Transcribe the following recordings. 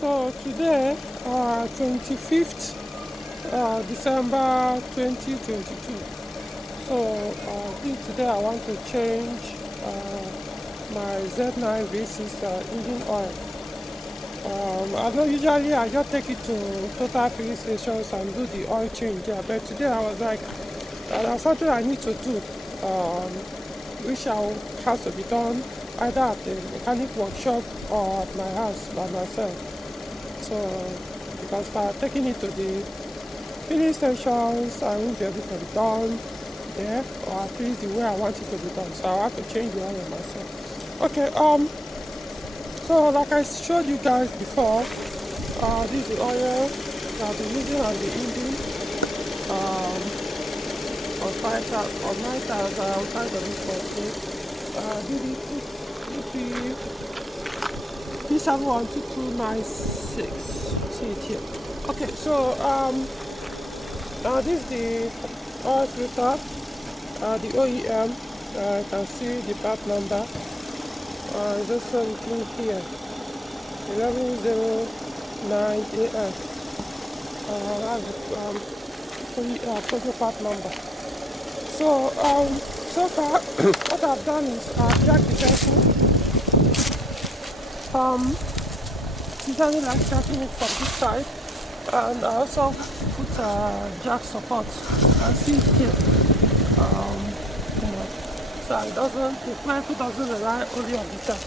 So today, 25th December 2022. So today I want to change my Z9 V6 engine oil. I know usually I just take it to total filling stations and do the oil change there, but today I was like, there's something I need to do, which has to be done either at the mechanic workshop or at my house by myself. So because by taking it to the filling stations, I won't be able to be done there, or at least the way I want it to be done. So I have to change the oil myself. Okay, so like I showed you guys before, this is the oil that I'll be using on the engine on 9,000 B712296. See it here. Okay, so this is the oil filter, the OEM. You can see the part number. Just something here, 1109 AF. That's the part number. So so far what I've done is I've jacked the vehicle. Usually like jacking it from this side, and I also put jack support. And see it here. So it doesn't, the vehicle doesn't rely only on the jack.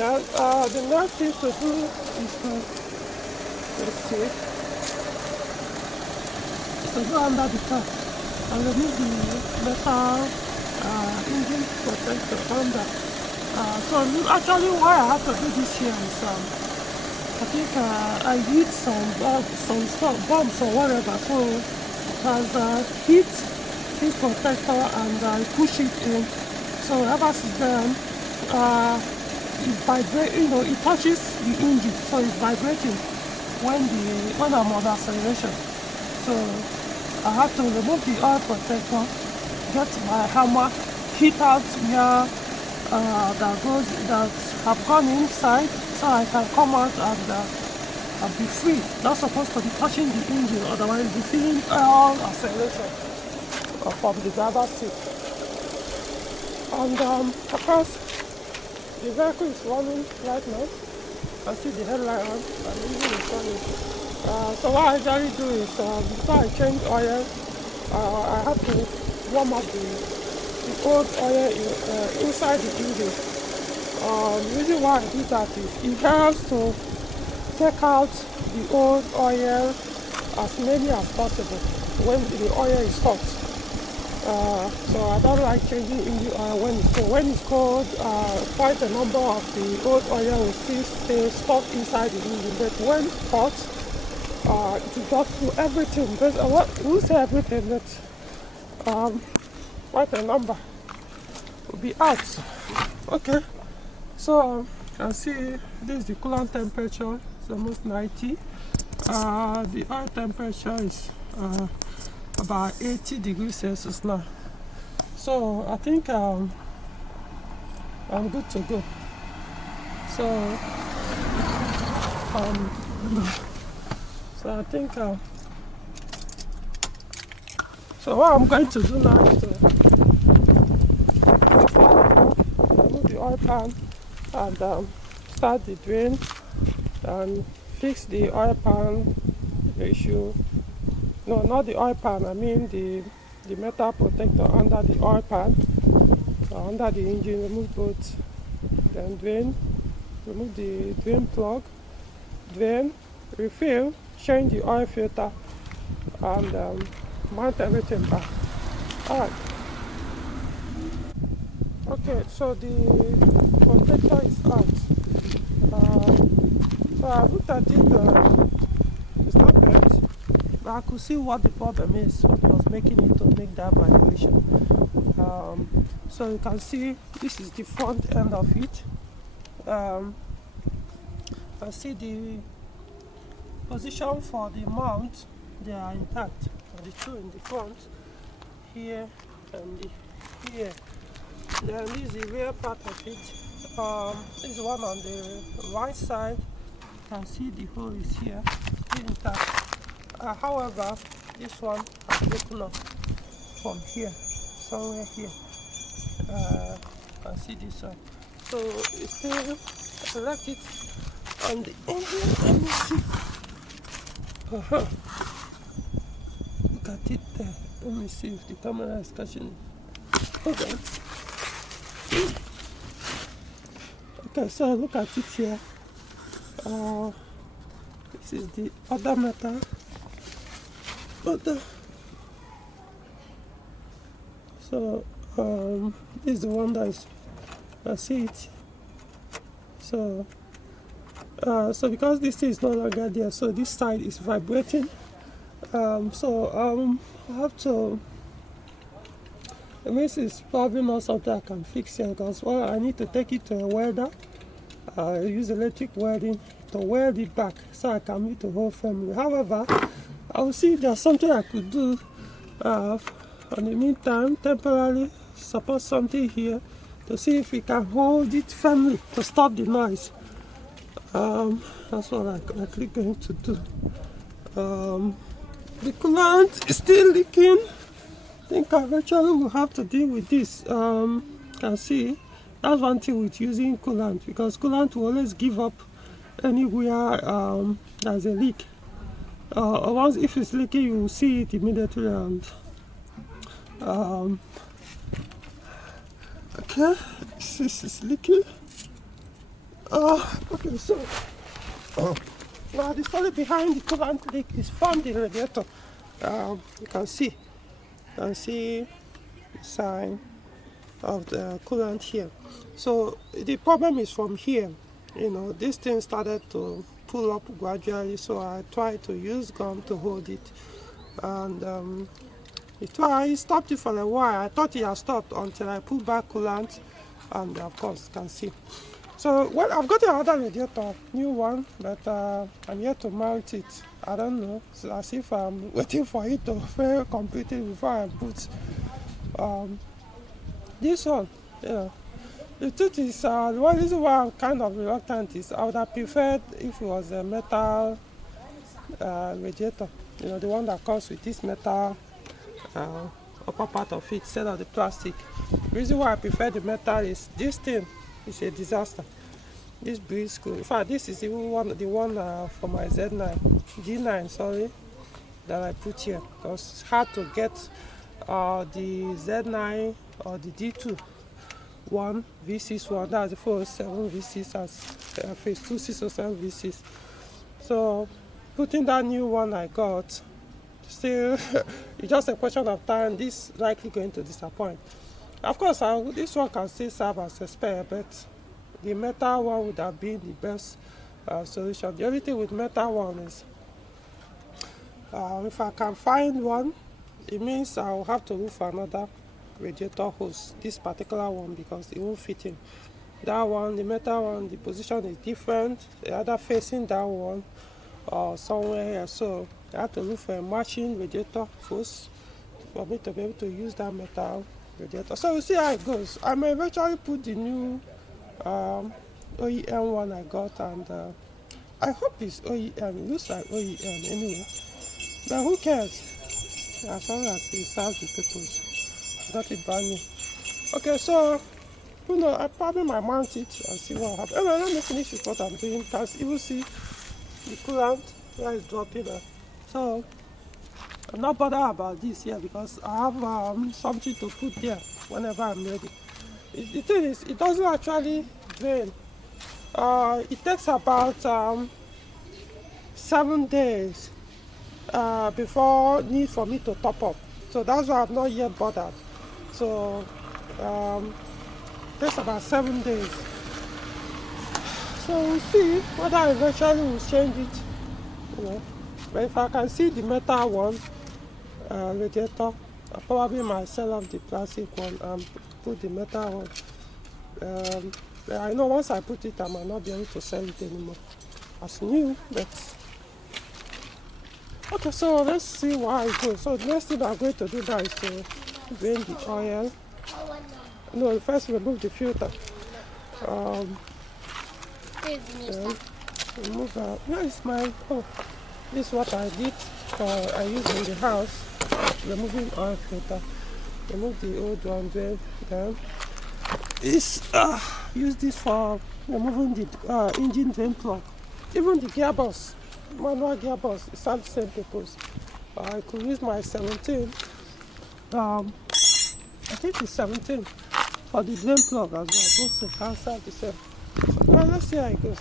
Then the next thing to do is to go under the car and remove the metal engine protector under. So actually why I have to do this here is I think I hit some bumps or whatever, so it has hit this protector and I push it in. So ever since then, it vibrates, it touches the engine, so it's vibrating when I'm on acceleration. So I have to remove the oil protector, get my hammer, hit out where that have gone inside, so I can come out and be free. Not supposed to be touching the engine, otherwise the feeling oil acceleration from the driver's seat. And of course, the vehicle is running right now. I see the headlight on and the engine is running. So what I usually do is before I change oil, I have to warm up the old oil inside the engine. The reason why I do that is it helps to take out the old oil as many as possible when the oil is hot. So I don't like changing engine oil when it's cold. When it's cold, quite a number of the old oil will still stay stuck inside the engine. But when it's hot, it will go through everything. But I won't say everything, but quite a number will be out. Okay, so you can see this is the coolant temperature. It's almost 90. The oil temperature is about 80 degrees Celsius now. So I think I'm good to go. So so I think so what I'm going to do now is to remove the oil pan and start the drain and fix the oil pan issue. No, not the oil pan, I mean the metal protector under the oil pan, under the engine. Remove both, then drain, remove the drain plug, drain, refill, change the oil filter, and mount everything back. Alright. Okay, so the protector is out. So I looked at it, it's not bad. But I could see what the problem is, what was making it to make that vibration. So you can see this is the front end of it. I see the position for the mount, they are intact. The two in the front, here and here. Then this is the rear part of it. This one on the right side can see the hole is here, still intact. However, this one has broken off from here, somewhere here. You can see this one. So it's still select it on the engine. Let me see. Look at it there. Let me see if the camera is catching it. Okay. Okay, so look at it here. This is the other metal. So this is the one that is. I see it. So because this is no longer there, so this side is vibrating. I have to. This is probably not something I can fix here because I need to take it to a welder. Use electric welding to weld it back so I can meet the whole family. However, I will see if there's something I could do. In the meantime, temporarily support something here to see if we can hold it firmly to stop the noise. That's what I'm actually going to do. The coolant is still leaking. I think I eventually will have to deal with this. Can see that's one thing with using coolant, because coolant will always give up anywhere there's a leak. Once if it's leaking, you will see it immediately. And okay, this is leaking. Okay, so now the solid behind the coolant leak is from the radiator. You can see the sign of the coolant here. So the problem is from here. You know, this thing started to pull up gradually, so I tried to use gum to hold it, and I stopped it for a while. I thought it had stopped until I pulled back coolant, and of course you can see. So well, I've got another radiator, new one, but I'm yet to mount it. I don't know. It's as if I'm waiting for it to fail completely before I put this one. You know, the truth is, the one reason why I'm kind of reluctant is I would have preferred if it was a metal radiator. You know, the one that comes with this metal upper part of it instead of the plastic. The reason why I prefer the metal is this thing is a disaster. This breeze cool. In fact, this is even the one for my D9, sorry, that I put here, because it's hard to get the Z9 or the D2 one V6 one. That's the 407 V6 as phase 2 607 V6. So putting that new one I got, still it's just a question of time. This is likely going to disappoint. Of course, this one can still serve as a spare, but the metal one would have been the best solution. The only thing with metal one is if I can find one, it means I will have to look for another radiator hose, this particular one, because it won't fit in. That one, the metal one, the position is different, the other facing that one or somewhere here, so I have to look for a matching radiator hose for me to be able to use that metal radiator. So we'll see how it goes. I may eventually put the new OEM one I got, and I hope it's OEM. It looks like OEM anyway, but who cares, as long as it serves the purpose. Got it brand new. Okay, so you know, I probably might mount it and see what happens. Anyway, let me finish with what I'm doing. You can even see the coolant where it's dropping. So I'm not bothered about this here because I have something to put there whenever I'm ready. The thing is, it doesn't actually drain. It takes about 7 days before need for me to top up. So that's why I've not yet bothered. So takes about 7 days. So we'll see whether eventually we'll change it. You know, but if I can see the metal one radiator, I probably might sell off the plastic one and put the metal one. I know once I put it, I might not be able to sell it anymore as new, but okay, so let's see why it goes. So the next thing I'm going to do now is to drain the oil. No, first remove the filter. remove where is my, oh, this is what I did, I used in the house, removing oil filter. Remove the old one there, then use this for removing the engine drain plug. Even the gearbox, manual gearbox, it serves the same purpose. I could use my 17, I think it's 17 for the drain plug as well. Both can serve the same. Well, let's see how it goes.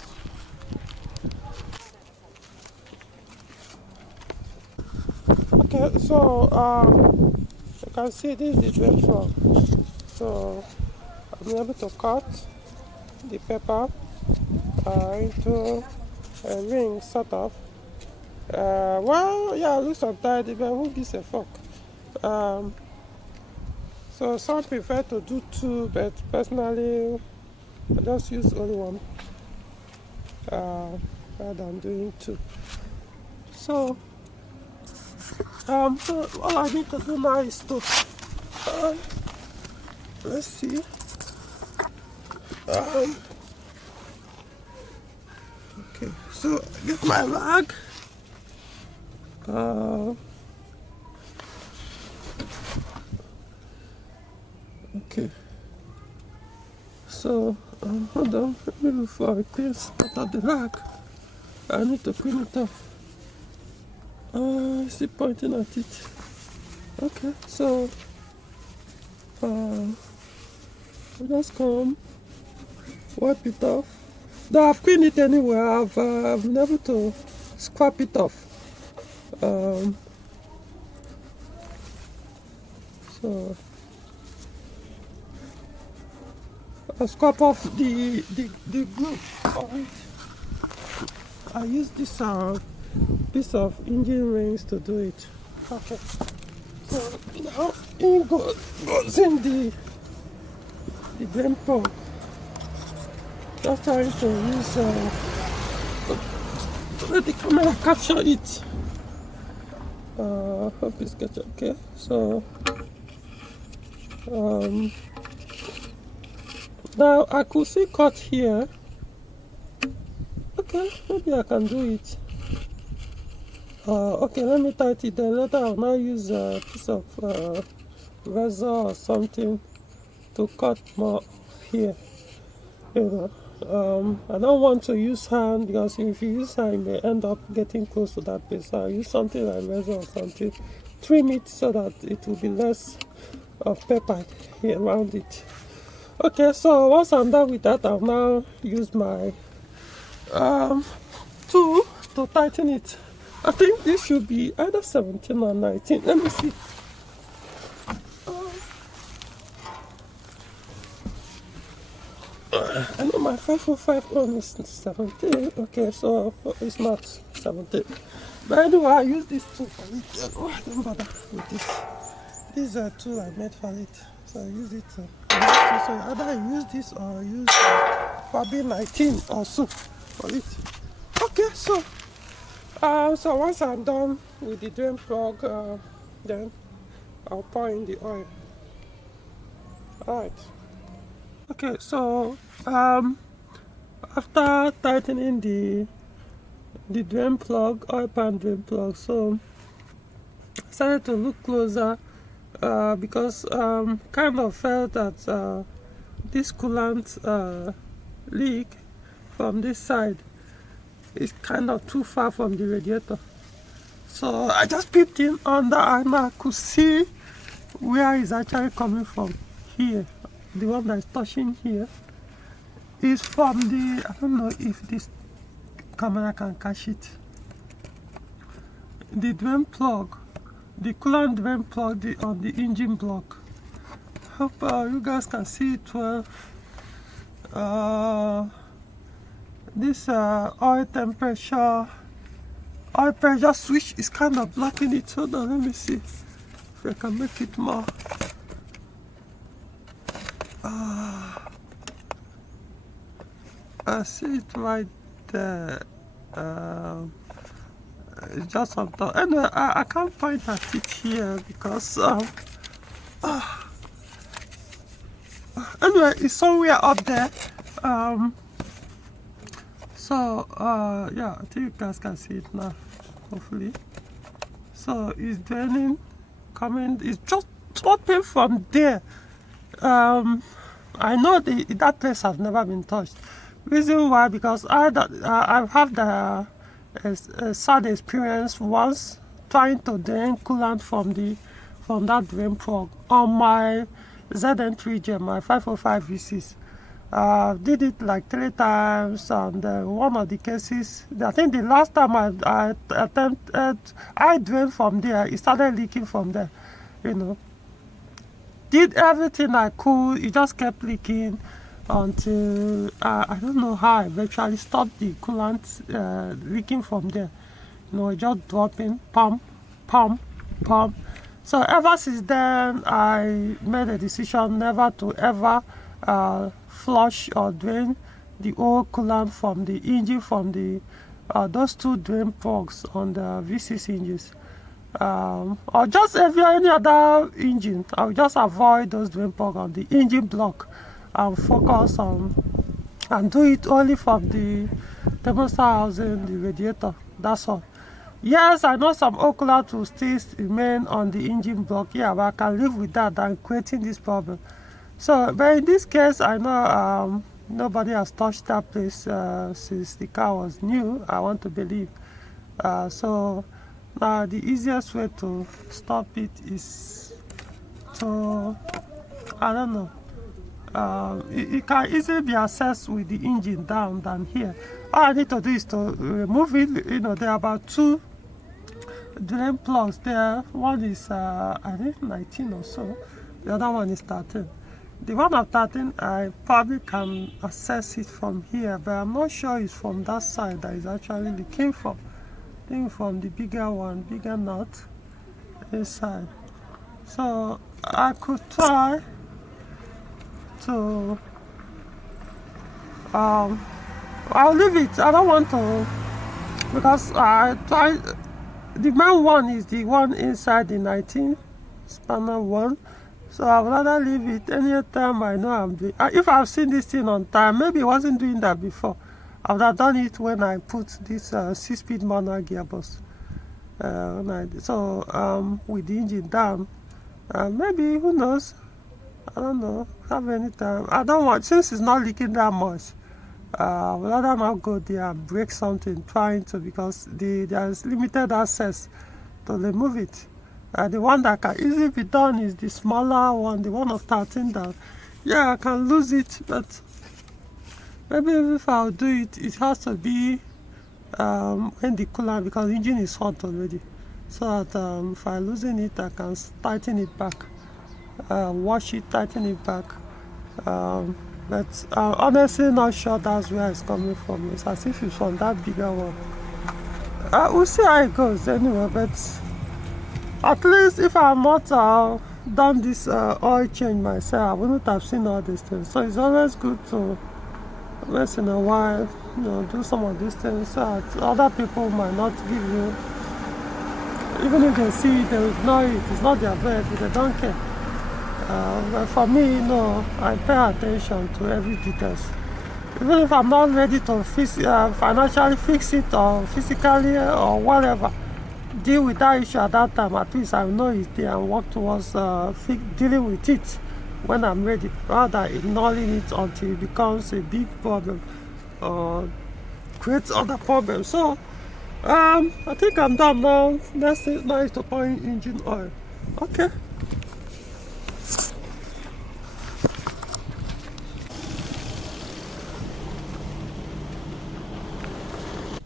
Okay, so you can see this is the drain plug. So I'll be able to cut the paper into a ring, sort of. Well, yeah, it looks untidy, but who gives a fuck? So some prefer to do two, but personally, I just use only one rather than doing two. So, so all I need to do now is to let's see. Okay, so get my rag. Okay, so hold on, let me look for a clean spot of the rag. I need to clean it off. Is it pointing at it? Okay, so just come wipe it off. Though I've cleaned it anyway, I've been able to scrap it off. So I scrap off the glue. Alright. I use this piece of engine rings to do it. Okay. So now in goes in the drain pump. Just trying to use let the camera capture it. Hope it's getting okay. So now I could see cut here. Okay, maybe I can do it. Okay, let me tighten it. Then later I'll now use a piece of razor or something to cut more here. You know, I don't want to use hand because if you use hand, you may end up getting close to that place. So I'll use something like razor or something, trim it so that it will be less of pepper here around it. Okay, so once I'm done with that, I'll now use my tool to tighten it. I think this should be either 17 or 19. Let me see. I know my 505 one is 17. Okay, so it's not 17. But anyway, I use this tool for it. Oh, don't bother with this. This is a tool I made for it. So I use it. So either I use this or I use probably 19 or so for it. Okay, so so once I'm done with the drain plug, then I'll pour in the oil. Alright. Okay, so after tightening the drain plug, oil pan drain plug, so I decided to look closer because kind of felt that this coolant leak from this side is kind of too far from the radiator. So I just peeped in under and I could see where it's actually coming from. Here, the one that is touching here is from the, I don't know if this camera can catch it, the drain plug, the coolant drain plug on the engine block. Hope you guys can see it well. This oil pressure switch is kind of blocking it. Hold on, let me see if I can make it more. I see it right there. It's just on top. Anyway, I can't point at it here because anyway, it's somewhere up there. So yeah, I think you guys can see it now, hopefully. So it's draining, coming, it's just dropping from there. I know that place has never been touched. Reason why, because I've had a sad experience once trying to drain coolant from that drain plug on my ZN3J, my 505 V6. Did it like 3 times, and one of the cases, I think the last time I attempted, I drained from there, it started leaking from there, you know. Did everything I could, it just kept leaking until I don't know how I eventually stopped the coolant leaking from there. You know, just dropping, pump, pump, pump. So ever since then, I made a decision never to ever flush or drain the old coolant from the engine, from the those 2 drain plugs on the V6 engines. Or just any other engine, I'll just avoid those drain plugs on the engine block and focus on and do it only from the thermostat housing, the radiator. That's all. Yes, I know some old coolant will still remain on the engine block. Yeah, but I can live with that than creating this problem. So, but in this case, I know nobody has touched that place since the car was new, I want to believe. So now the easiest way to stop it is to, I don't know, it can easily be accessed with the engine down than here. All I need to do is to remove it. You know, there are about 2 drain plugs there. One is I think 19 or so, the other one is 13. The one of 13, I probably can access it from here, but I'm not sure it's from that side that is actually leaking from. I think from the bigger one, bigger nut inside. So I could try to I'll leave it. I don't want to, because I try. The main one is the one inside the 19 spanner one. So I would rather leave it any time I know I'm doing. If I've seen this thing on time, maybe it wasn't doing that before. I would have done it when I put this 6-speed manual gearbox. With the engine down, maybe, who knows? I don't know. Have any time. I don't want, since it's not leaking that much. I would rather not go there and break something trying to, because there's limited access to remove it. The one that can easily be done is the smaller one, the one of 13 down. Yeah, I can lose it, but maybe if I'll do it, it has to be when the coolant, because the engine is hot already. So that if I'm losing it, I can tighten it back, wash it, tighten it back. But I'm honestly not sure that's where it's coming from. It's as if it's from that bigger one. We'll see how it goes anyway, but at least if I'm not done this oil change myself, I wouldn't have seen all these things. So it's always good to, once in a while, you know, do some of these things so that other people might not give you, even if they see it, they ignore it. It's not their vehicle, they don't care. But for me, you know, I pay attention to every details. Even if I'm not ready to financially fix it or physically or whatever, deal with that issue at that time, at least I know it's there and work towards dealing with it when I'm ready, rather ignoring it until it becomes a big problem or creates other problems. So I think I'm done now. Next thing now is to pour in engine oil. Okay.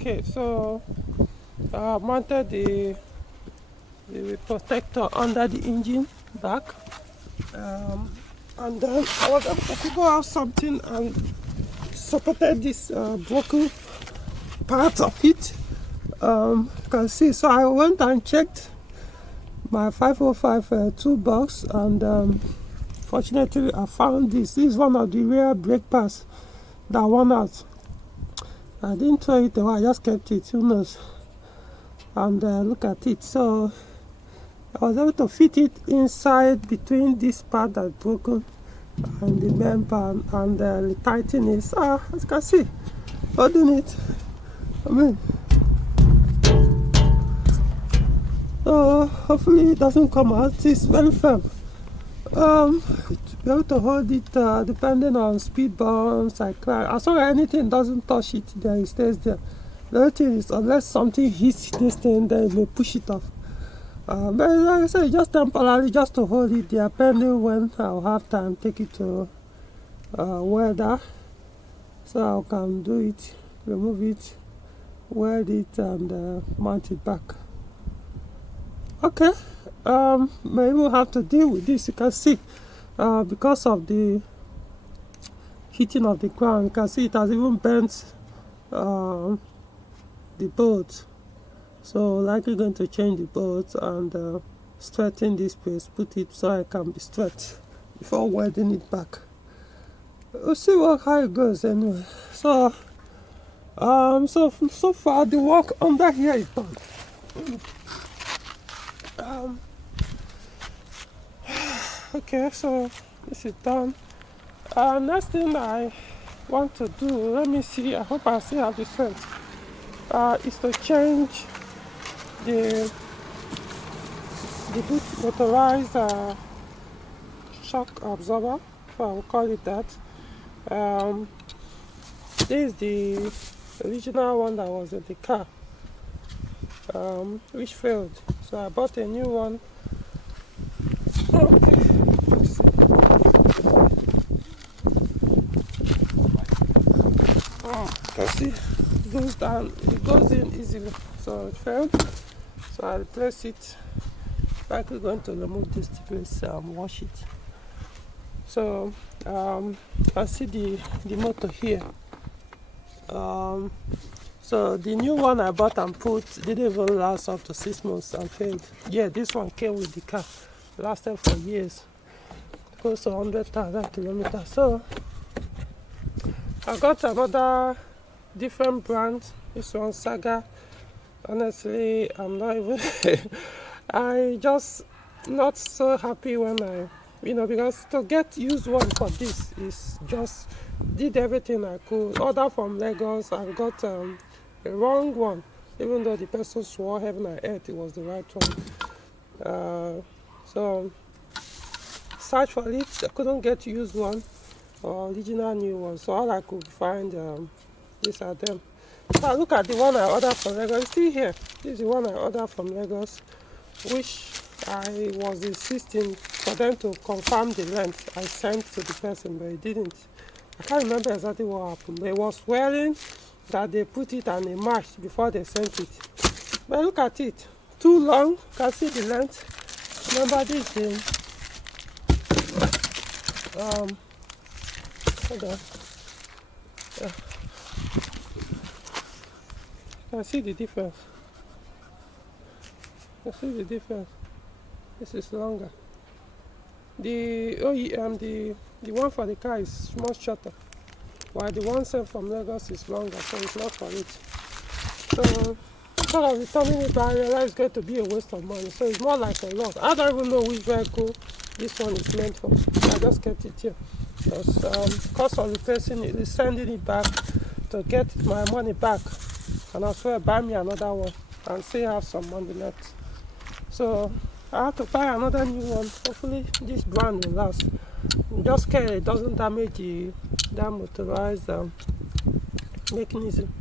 Okay, so I mounted the protector under the engine back, and then I was able to figure out something and supported this broken part of it. You can see, so I went and checked my 505 toolbox, and fortunately I found this. This is one of the rare brake pads that won out. I didn't throw it away, I just kept it, who knows. And look at it. So I was able to fit it inside between this part that's broken and the main part, and tighten it. As you can see, holding it I mean, hopefully it doesn't come out. It's very firm. To be able to hold it, depending on speed bumps, as long as anything doesn't touch it, then it stays there. The other thing is, unless something hits this thing, then it may push it off. But like I said, just temporarily, just to hold it there, pending when I'll have time, take it to welder, so I can do it, remove it, weld it, and mount it back. Okay, maybe we'll have to deal with this. You can see, because of the heating of the crown, you can see it has even bent the bolt. So likely going to change the bolt and straighten this place, put it so I can be straight before welding it back. We'll see how it goes anyway. So so far the work under here is done. Okay, so this is done. Next thing I want to do, let me see, I hope I still have the strength, is to change the boot motorized shock absorber, if I will call it that. This is the original one that was in the car, which failed, so I bought a new one. Okay. You can see it goes down, it goes in easily, so it failed, so I replace it. Likely going to remove this place and wash it. So I see the motor here. So the new one I bought and put didn't even last up to 6 months and failed. Yeah, this one came with the car, lasted for years, close to 100,000 kilometers. So I got another different brand. This one Saga. Honestly, I'm not even I just not so happy when I, because to get used one for this is just did everything I could. Order from Lagos, I got a wrong one, even though the person swore heaven and earth it was the right one. So search for it, I couldn't get used one or original new one, so all I could find, these are them. So I look at the one I ordered from Lagos. It's still here. This is the one I ordered from Lagos, which I was insisting for them to confirm the length I sent to the person, but it didn't. I can't remember exactly what happened, but it was swearing that they put it and they matched before they sent it. But look at it, too long. You can see the length. Remember this thing. Hold on. Yeah. You can see the difference. You can see the difference. This is longer. The OEM, the one for the car is much shorter, while the one sent from Lagos is longer, so it's not for it. So instead of returning it, I realized it's going to be a waste of money. So it's more like a loss. I don't even know which vehicle this one is meant for. I just kept it here because cost of replacing it is sending it back to get my money back, and as well buy me another one and still have some money left. So I have to buy another new one. Hopefully this brand will last. Just care it doesn't damage that motorized mechanism.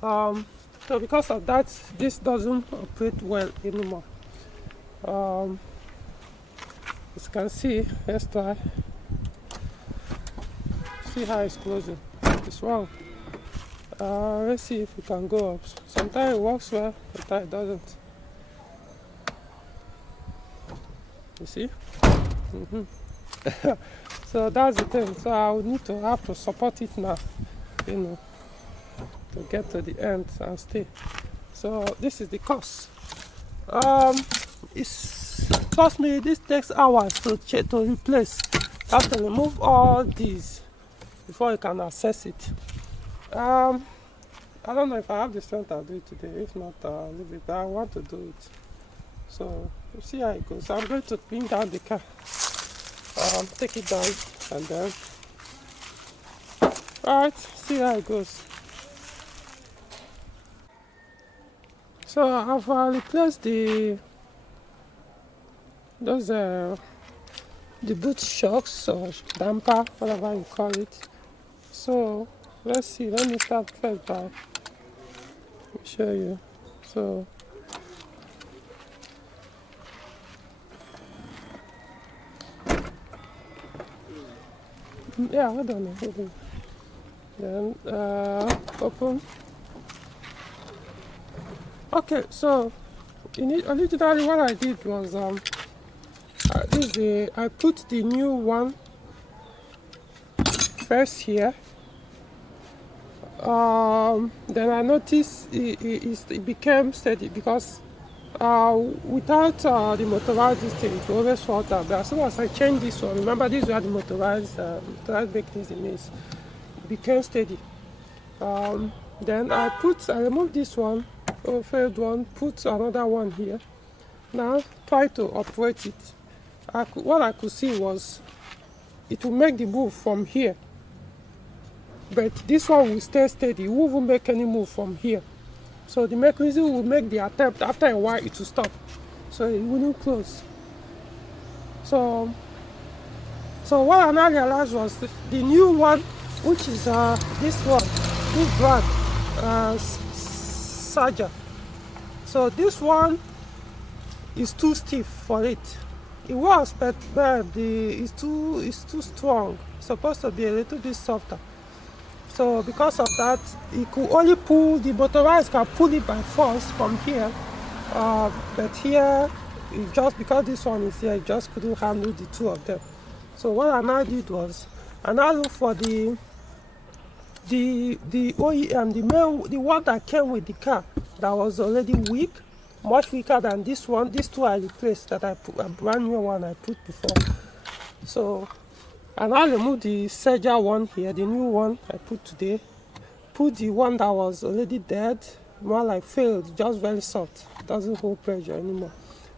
So because of that, this doesn't operate well anymore. As you can see, let's try. See how it's closing. It's wrong. Let's see if we can go up. Sometimes it works well, sometimes it doesn't. You see? So that's the thing. So I would need to have to support it now, to get to the end and stay. So this is the cost. It's cost me. This takes hours to replace. You have to remove all these before you can access it. I don't know if I have the strength to do it today. If not, I'll leave it. But I want to do it. So we'll see how it goes. I'm going to bring down the car, take it down, and then alright, see how it goes. So I've replaced the boot shocks or damper, whatever you call it. So let's see. Let me start first by show you. So yeah, hold on. Then open. Okay, so originally what I did was I put the new one first here. Then I noticed it became steady because without the motorized thing, it always fall out. But as soon as I changed this one, remember these were the motorized mechanisms, it became steady. Then I removed this one, failed one, put another one here. Now try to operate it. What I could see was it will make the move from here, but this one will stay steady. It won't make any move from here. So the mechanism will make the attempt. After a while, it will stop. So it wouldn't close. So what I now realized was the new one, which is this one, this brand, Saja. So this one is too stiff for it. It was, but it's too strong. It's supposed to be a little bit softer. So because of that, it could only pull, the motorized can pull it by force from here. But here, just because this one is here, it just couldn't handle the two of them. So what I now did was, I now looked for the OEM, the one that came with the car that was already weak, much weaker than this one. These two I replaced, that I put a brand new one I put before. So and I removed the Saja one here, the new one I put today. Put the one that was already dead, more like failed, just very soft, doesn't hold pressure anymore.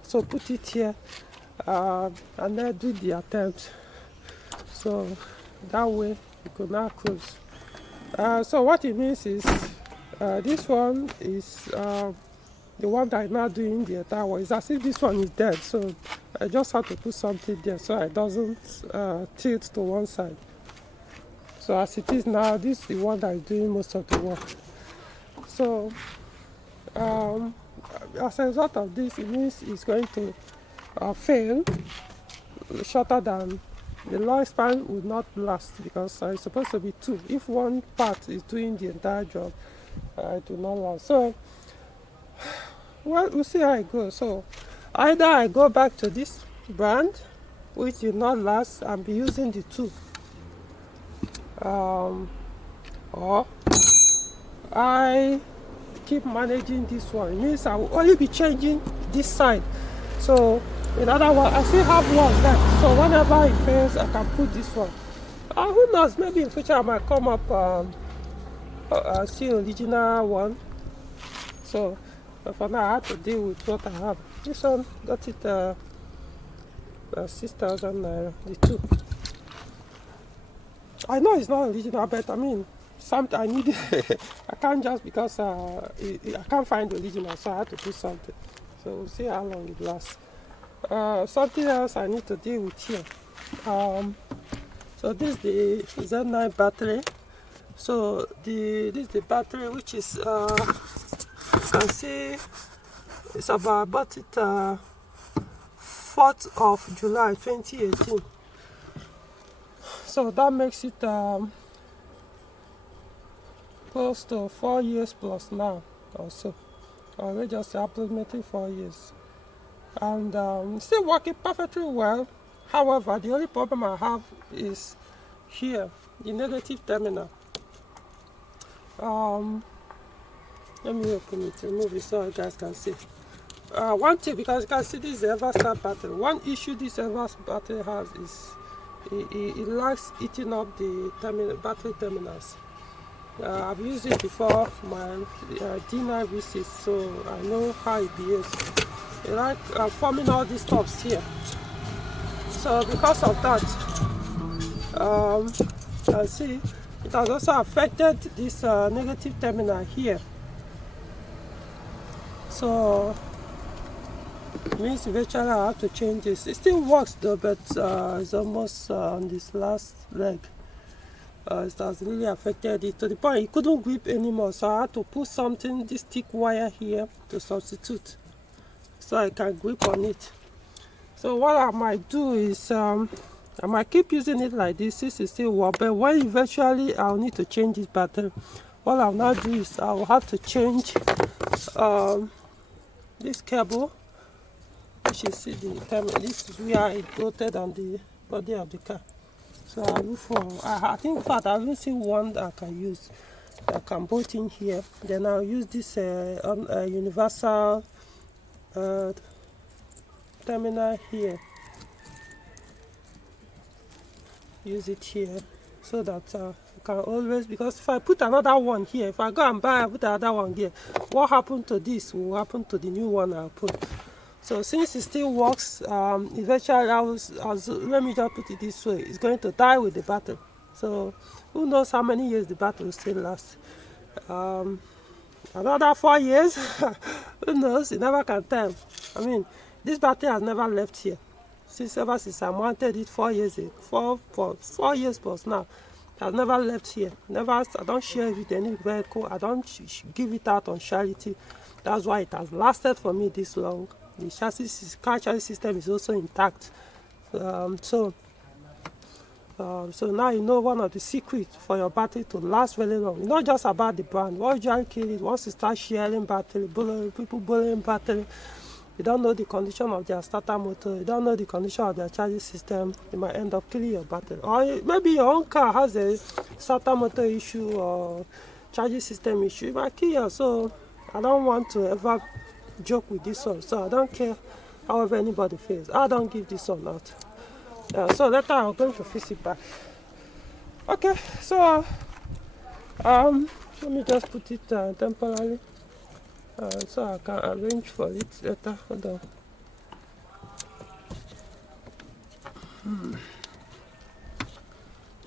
So put it here, and then do the attempt. So that way you could now close. So what it means is, this one is the one that I'm now doing the entire one. It's as if this one is dead, so I just have to put something there so it doesn't tilt to one side. So as it is now, this is the one that is doing most of the work. So as a result of this, it means it's going to fail shorter than the lifespan would not last, because it's supposed to be two. If one part is doing the entire job, it will not last. So well, we'll see how it goes. So either I go back to this brand, which did not last, and be using the two, or I keep managing this one. It means I will only be changing this side. So in other words, I still have one left. So whenever it fails, I can put this one. Who knows? Maybe in future I might come up see original one. So for now, I have to deal with what I have. This one got it 6,000 naira, the two. I know it's not original, but I mean, something I need. I can't just because I can't find the original, so I have to do something. So we'll see how long it lasts. Something else I need to deal with here. So this is the Z9 battery. So this is the battery, which is you can see it's about, I bought it 4th of July 2018. So that makes it close to 4 years plus now, also. Already just approximately 4 years. And still working perfectly well. However, the only problem I have is here, the negative terminal. Let me open it, remove it so you guys can see. One thing, because you can see this is the Everstar battery. One issue this Everstar battery has is it likes eating up the battery terminals. I've used it before my D9 V6, so I know how it behaves. It like forming all these stops here. So because of that, you see it has also affected this negative terminal here. So it means eventually I have to change this. It still works though, but it's almost on this last leg. It has really affected it to the point it couldn't grip anymore, so I had to put something, this thick wire here, to substitute so I can grip on it. So what I might do is I might keep using it like this since it still works, but when eventually I'll need to change this battery, what I'll now do is I'll have to change this cable, which is the time. This is where it bolted on the body of the car. So I look for, I think in fact I haven't seen one that I can use that can bolt in here. Then I'll use this universal terminal here. Use it here so that I can always, because if I put another one here, if I go and buy and put another one here, what happened to this will happen to the new one I'll put. So since it still works, eventually let me just put it this way, it's going to die with the battery. So who knows how many years the battery will still last. Another 4 years, who knows, you never can tell. I mean, this battery has never left here. Ever since I mounted it 4 years ago, 4 years plus now, it has never left here. I don't share it with any vehicle, I don't give it out on charity. That's why it has lasted for me this long. The car chassis system is also intact. So now you know one of the secrets for your battery to last very long. It's not just about the brand. What usually kills it, once you start sharing battery, people borrowing battery, you don't know the condition of their starter motor, you don't know the condition of their charging system, you might end up killing your battery. Or maybe your own car has a starter motor issue or charging system issue, it might kill you. So I don't want to ever joke with this one, so I don't care however anybody feels. I don't give this one out. So later I'm going to fix it back. Okay, so let me just put it temporarily so I can arrange for it later. Hold on.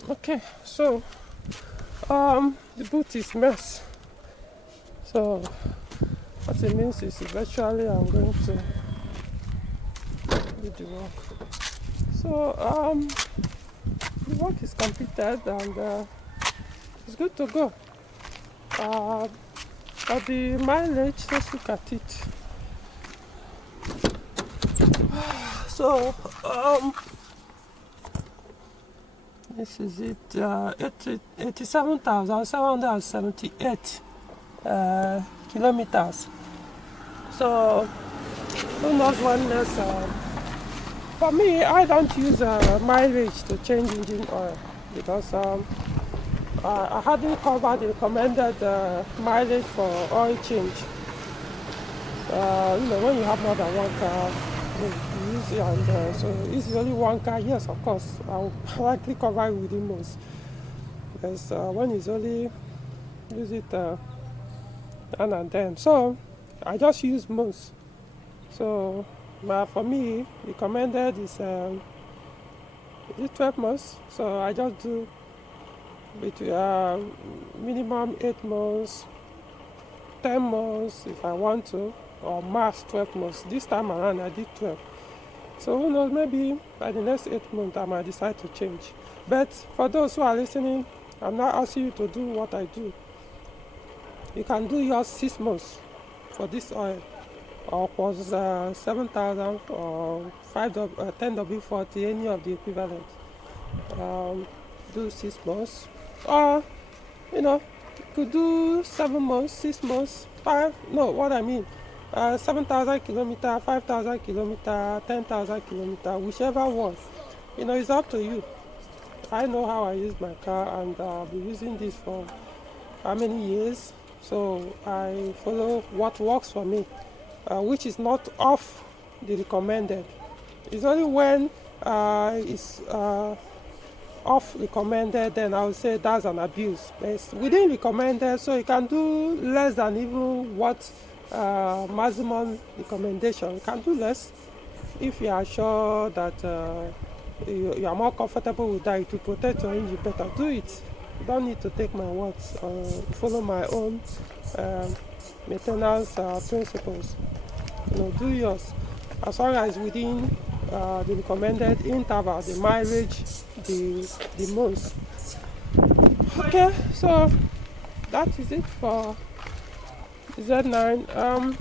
Okay, so the boot is mess. So what it means is eventually I'm going to do the work. So the work is completed and it's good to go. But the mileage, let's look at it. So this is it, 87,778 kilometers. So who knows when next. For me, I don't use mileage to change engine oil because I hadn't covered the recommended mileage for oil change. When you have more than one car, you use it, and so if it's only one car, yes, of course, I'll likely cover it within months. Because when it's only use it now and then, so I just use months. So for me, recommended is 12 months. So I just do between minimum 8 months, 10 months if I want to, or max 12 months. This time around I did 12. So who knows, maybe by the next 8 months I might decide to change. But for those who are listening, I'm not asking you to do what I do. You can do yours 6 months for this oil, or for 7,000 or 10W40, any of the equivalent. Do 6 months, or you could do 7 months, 6 months, 5. No, what I mean, 7,000 kilometer, 5,000 kilometer, 10,000 kilometer, whichever one. It's up to you. I know how I use my car, and I'll be using this for how many years. So I follow what works for me, which is not off the recommended. It's only when it's off recommended, then I would say that's an abuse. It's within recommended, so you can do less than even what maximum recommendation. You can do less if you are sure that you are more comfortable with that. It will protect your engine better. Do it. You don't need to take my words. Follow my own maintenance principles. Do yours as long as within the recommended interval, the mileage, the months. Okay, so that is it for Z9. I'm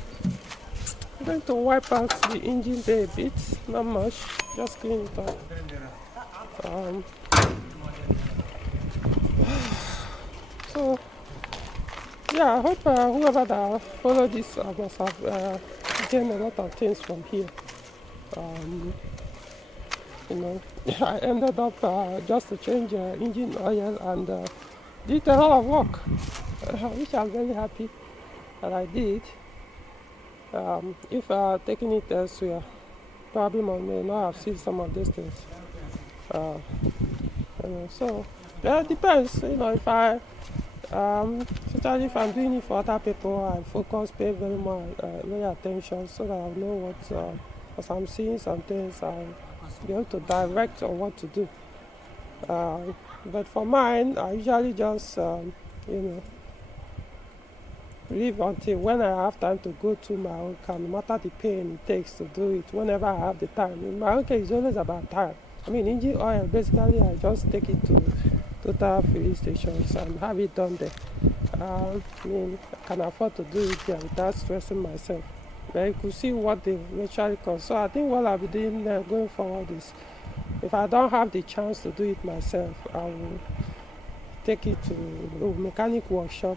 going to wipe out the engine bay a bit, not much, just clean it up. So yeah, I hope whoever that followed this must have gained a lot of things from here. I ended up just to change engine oil and did a lot of work, which I'm very happy that I did. If taking it elsewhere, probably may not have seen some of these things. So it depends. If I especially if I'm doing it for other people, I focus, pay very attention so that I know what. As I'm seeing some things, I'll be able to direct on what to do. But for mine, I usually just leave until when I have time to go to my own car, no matter the pain it takes to do it, whenever I have the time. In my own case, it's always about time. Engine oil, basically, I just take it to total filling stations and have it done there. I can afford to do it there without stressing myself. But you could see what they actually cost. So I think what I'll be doing going forward is, if I don't have the chance to do it myself, I will take it to a mechanic workshop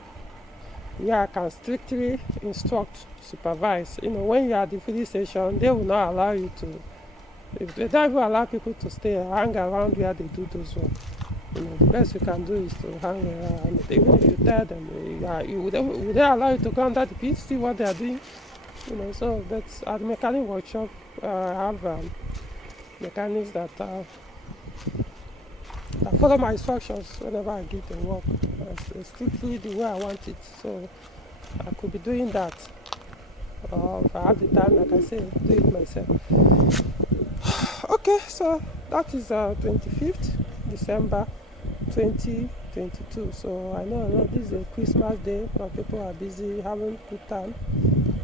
where I can strictly instruct, supervise. When you're at the filling station, they will not allow you to. If they don't even allow people to hang around where they do those work. The best you can do is to hang around. Even if you tell them, would they allow you to go under the pit, see what they are doing? So that's at the mechanic workshop. I have mechanics that follow my instructions whenever I do the work. It's strictly the way I want it. So I could be doing that. If I have the time, like I say, do it myself. Okay, so that is 25th December 2022. So I know this is a Christmas day. A lot of people are busy, having a good time.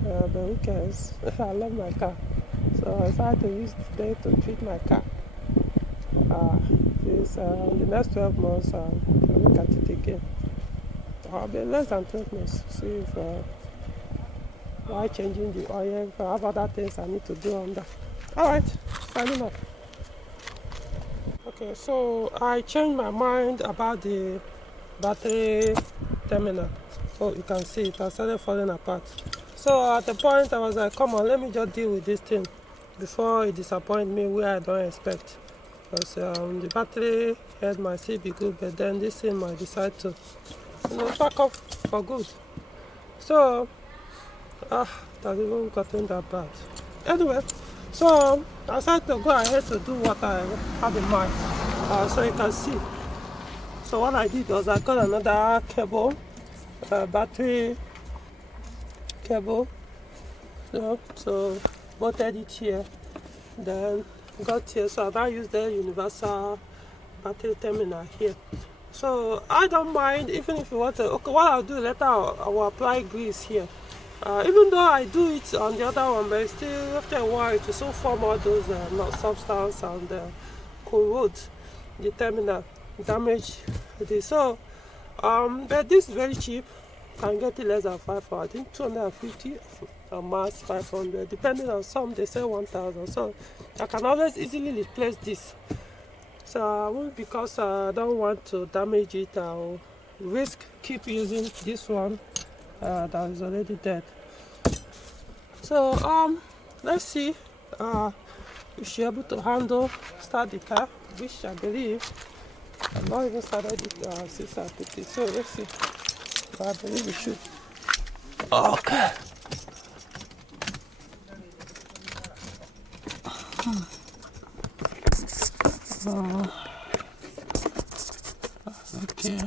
But who cares? I love my car. So I decided to use today to treat my car. In the next 12 months, I'll look at it again. I'll be less than 12 months. See if why changing the oil, if I have other things I need to do on that. Alright, signing off. Okay, so I changed my mind about the battery terminal. Oh, you can see it has started falling apart. So at the point I was like, come on, let me just deal with this thing before it disappoints me where I don't expect. Because the battery head might still be good, but then this thing might decide to back off for good. So it has even gotten that bad. Anyway, so I decided to go ahead to do what I have in mind. So you can see. So what I did was I got another cable, battery cable. So bolted it here, then got here. So I now use the universal battery terminal here. So I don't mind, even if you want to. Okay, what I'll do later, I will apply grease here. Even though I do it on the other one, but still after a while it will still form all those substance and corrode the terminal, damage this. So but this is very cheap. Can get it less than 500. I think 250 and max 500, depending on some they say 1000. So I can always easily replace this. So I won't, because I don't want to damage it. I'll risk keep using this one that is already dead. So let's see if she's able to start the car, which I believe I've not even started it since I put it. So let's see. I believe we should. Okay. Okay.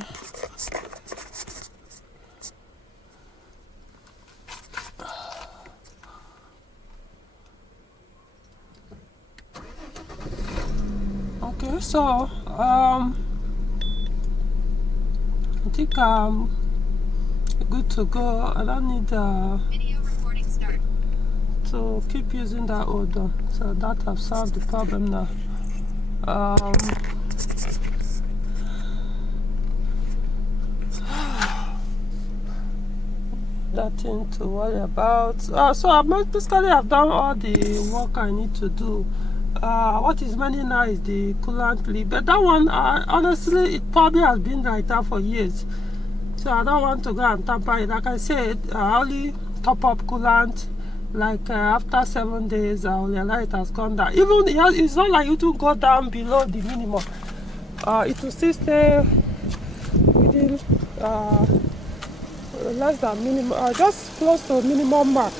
Okay, so I think good to go. I don't need to keep using that old one. So that have solved the problem now. Nothing to worry about. So I basically have done all the work I need to do. What is many now is the coolant leak, but that one, honestly, it probably has been like that for years. So I don't want to go and tap it. Like I said, I only top up coolant like after 7 days. I realize it has gone down. Even it's not like it will go down below the minimum. It will still stay within less than minimum, just close to minimum mark,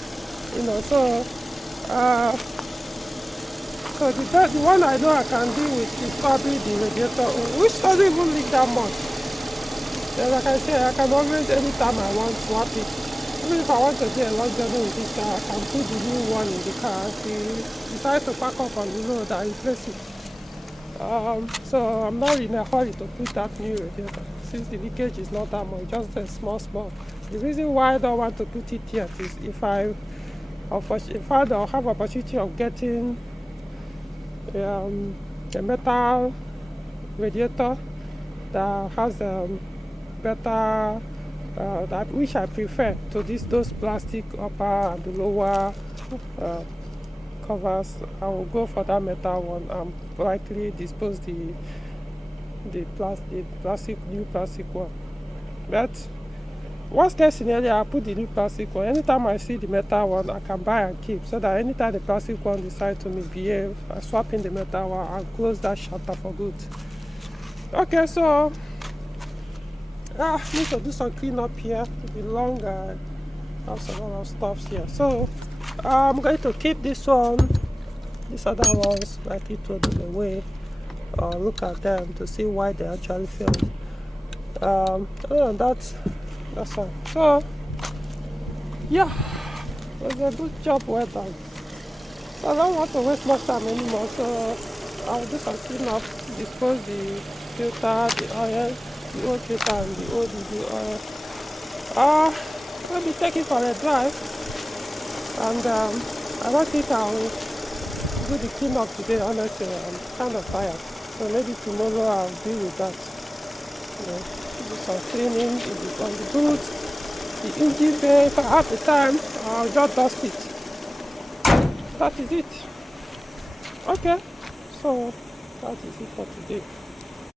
you know. So so the one I know I can deal with is probably the radiator, which doesn't even leak that much. Then like I said, I can always, anytime I want, swap it. Even if I want to do a long journey with this car, I can put the new one in the car. If you decide to pack up on the road, I replace it. So I'm not in a hurry to put that new radiator, since the leakage is not that much, just a small. The reason why I don't want to put it yet is if I don't have opportunity of getting a metal radiator that has better, that which I prefer to those plastic upper and the lower covers, I will go for that metal one and likely dispose the new plastic one. But worst case scenario, I'll put the new plastic one. Anytime I see the metal one, I can buy and keep, so that anytime the plastic one decides to misbehave, I swap in the metal one and close that chapter for good. Okay, so need to do some cleanup here. It'll be long. I have a lot of stuff here. So I'm going to keep this one, these other ones, like it throw them away. Look at them to see why they actually failed. That's all. So yeah, it was a good job well done. So I don't want to waste much time anymore, so I'll do some cleanup, dispose the filter, the oil, the old filter and the old oil. Maybe take it for a drive, and I don't think I'll do the cleanup today. Honestly, I'm kind of tired, so maybe tomorrow I'll deal with that. You know, do some cleaning on the boot, the engine bay. If I have the time, I'll just dust it. That is it. Okay, so that is it for today.